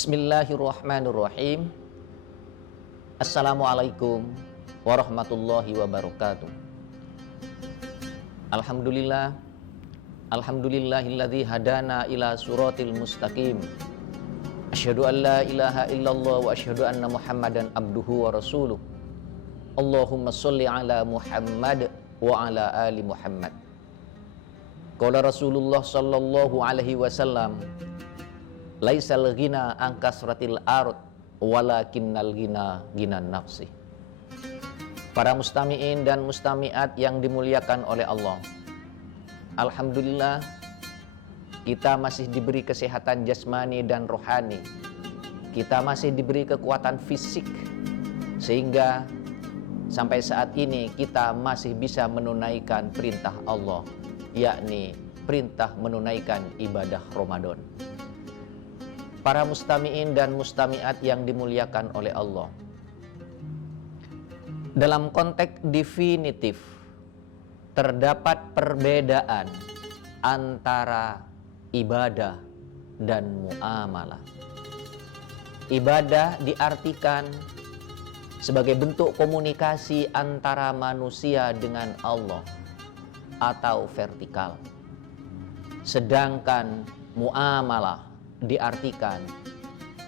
Bismillahirrahmanirrahim. Assalamualaikum warahmatullahi wabarakatuh. Alhamdulillah. Alhamdulillahilladzi hadana ila suratil mustaqim. Asyhadu an la ilaha illallah wa asyhadu anna Muhammadan abduhu wa rasuluh. Allahumma sholli ala Muhammad wa ala ali Muhammad. Qala Rasulullah sallallahu alaihi wasallam, laisal ghina an kasratil ard walakinnal ghina ghinan nafsi. Para mustami'in dan mustami'at yang dimuliakan oleh Allah, alhamdulillah kita masih diberi kesehatan jasmani dan rohani. Kita masih diberi kekuatan fisik sehingga sampai saat ini kita masih bisa menunaikan perintah Allah, yakni perintah menunaikan ibadah Ramadan. Para mustami'in dan mustami'at yang dimuliakan oleh Allah, dalam konteks definitif terdapat perbedaan antara ibadah dan muamalah. Ibadah diartikan sebagai bentuk komunikasi antara manusia dengan Allah atau vertikal, sedangkan muamalah diartikan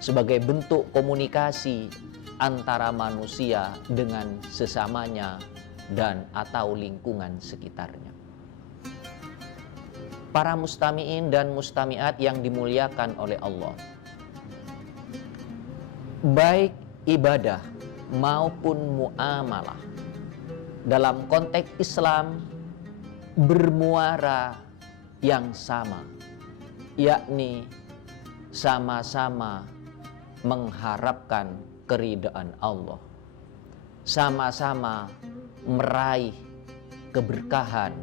sebagai bentuk komunikasi antara manusia dengan sesamanya dan atau lingkungan sekitarnya. Para mustami'in dan mustami'at yang dimuliakan oleh Allah, baik ibadah maupun muamalah dalam konteks Islam bermuara yang sama, yakni sama-sama mengharapkan keridaan Allah, sama-sama meraih keberkahan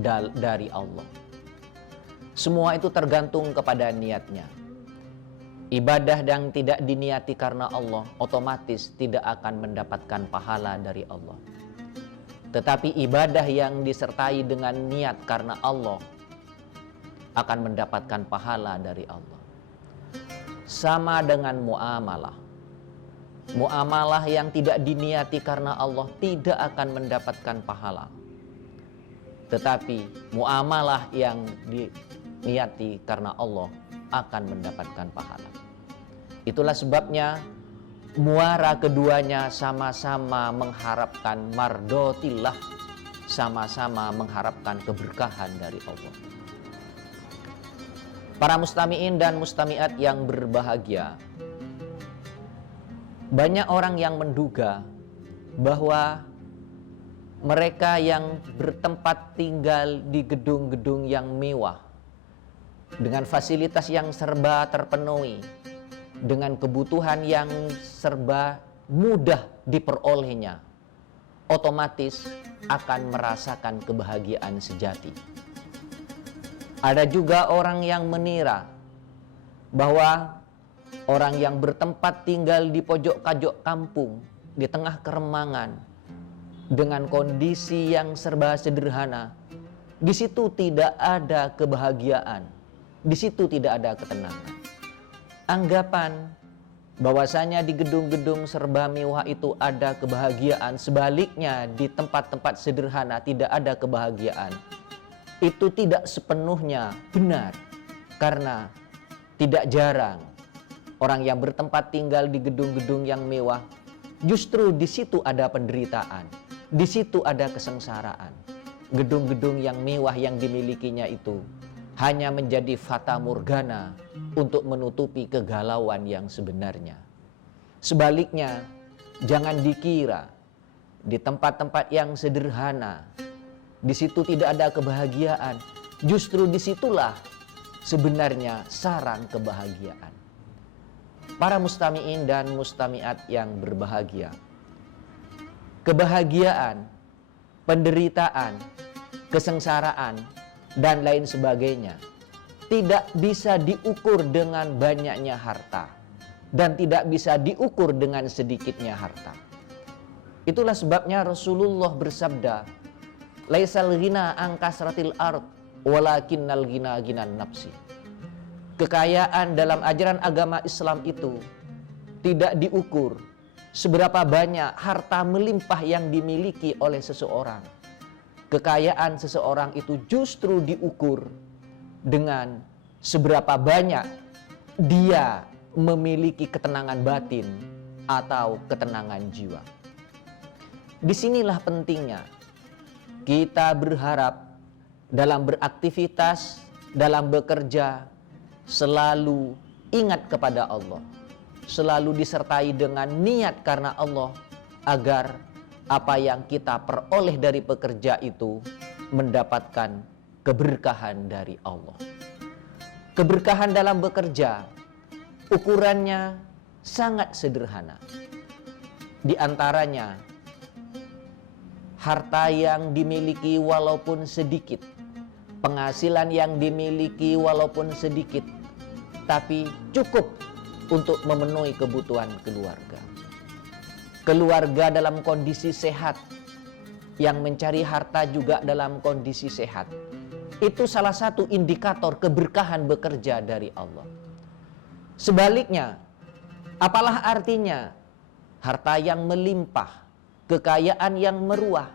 dari Allah. Semua itu tergantung kepada niatnya. Ibadah yang tidak diniati karena Allah otomatis tidak akan mendapatkan pahala dari Allah. Tetapi ibadah yang disertai dengan niat karena Allah akan mendapatkan pahala dari Allah. Sama dengan muamalah. Muamalah yang tidak diniati karena Allah tidak akan mendapatkan pahala. Tetapi muamalah yang diniati karena Allah akan mendapatkan pahala. Itulah sebabnya muara keduanya sama-sama mengharapkan mardotillah, sama-sama mengharapkan keberkahan dari Allah. Para mustami'in dan mustami'at yang berbahagia, banyak orang yang menduga bahwa mereka yang bertempat tinggal di gedung-gedung yang mewah, dengan fasilitas yang serba terpenuhi, dengan kebutuhan yang serba mudah diperolehnya, otomatis akan merasakan kebahagiaan sejati. Ada juga orang yang mengira bahwa orang yang bertempat tinggal di pojok-pojok kampung, di tengah keremangan, dengan kondisi yang serba sederhana, di situ tidak ada kebahagiaan, di situ tidak ada ketenangan. Anggapan bahwasanya di gedung-gedung serba mewah itu ada kebahagiaan, sebaliknya di tempat-tempat sederhana tidak ada kebahagiaan, itu tidak sepenuhnya benar. Karena tidak jarang orang yang bertempat tinggal di gedung-gedung yang mewah, justru di situ ada penderitaan, di situ ada kesengsaraan. Gedung-gedung yang mewah yang dimilikinya itu hanya menjadi fata morgana untuk menutupi kegalauan yang sebenarnya. Sebaliknya, jangan dikira di tempat-tempat yang sederhana, di situ tidak ada kebahagiaan. Justru disitulah sebenarnya sarang kebahagiaan. Para mustami'in dan mustami'at yang berbahagia, kebahagiaan, penderitaan, kesengsaraan, dan lain sebagainya tidak bisa diukur dengan banyaknya harta dan tidak bisa diukur dengan sedikitnya harta. Itulah sebabnya Rasulullah bersabda, laisal ghina an kasratil ard walakinnal ghina ghinan nafsi. Kekayaan dalam ajaran agama Islam itu tidak diukur seberapa banyak harta melimpah yang dimiliki oleh seseorang. Kekayaan seseorang itu justru diukur dengan seberapa banyak dia memiliki ketenangan batin atau ketenangan jiwa. Disinilah pentingnya kita berharap dalam beraktivitas, dalam bekerja, selalu ingat kepada Allah, selalu disertai dengan niat karena Allah, agar apa yang kita peroleh dari pekerja itu mendapatkan keberkahan dari Allah. Keberkahan dalam bekerja ukurannya sangat sederhana. Di antaranya harta yang dimiliki walaupun sedikit, penghasilan yang dimiliki walaupun sedikit, tapi cukup untuk memenuhi kebutuhan keluarga. Keluarga dalam kondisi sehat, yang mencari harta juga dalam kondisi sehat. Itu salah satu indikator keberkahan bekerja dari Allah. Sebaliknya, apalah artinya harta yang melimpah, kekayaan yang meruah,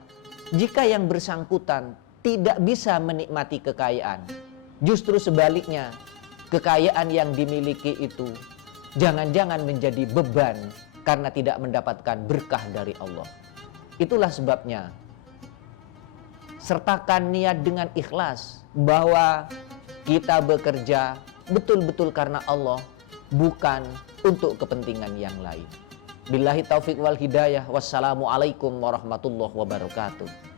jika yang bersangkutan tidak bisa menikmati kekayaan? Justru sebaliknya, kekayaan yang dimiliki itu jangan-jangan menjadi beban karena tidak mendapatkan berkah dari Allah. Itulah sebabnya, sertakan niat dengan ikhlas bahwa kita bekerja betul-betul karena Allah, bukan untuk kepentingan yang lain. Billahi taufiq wal hidayah. Wassalamualaikum warahmatullahi wabarakatuh.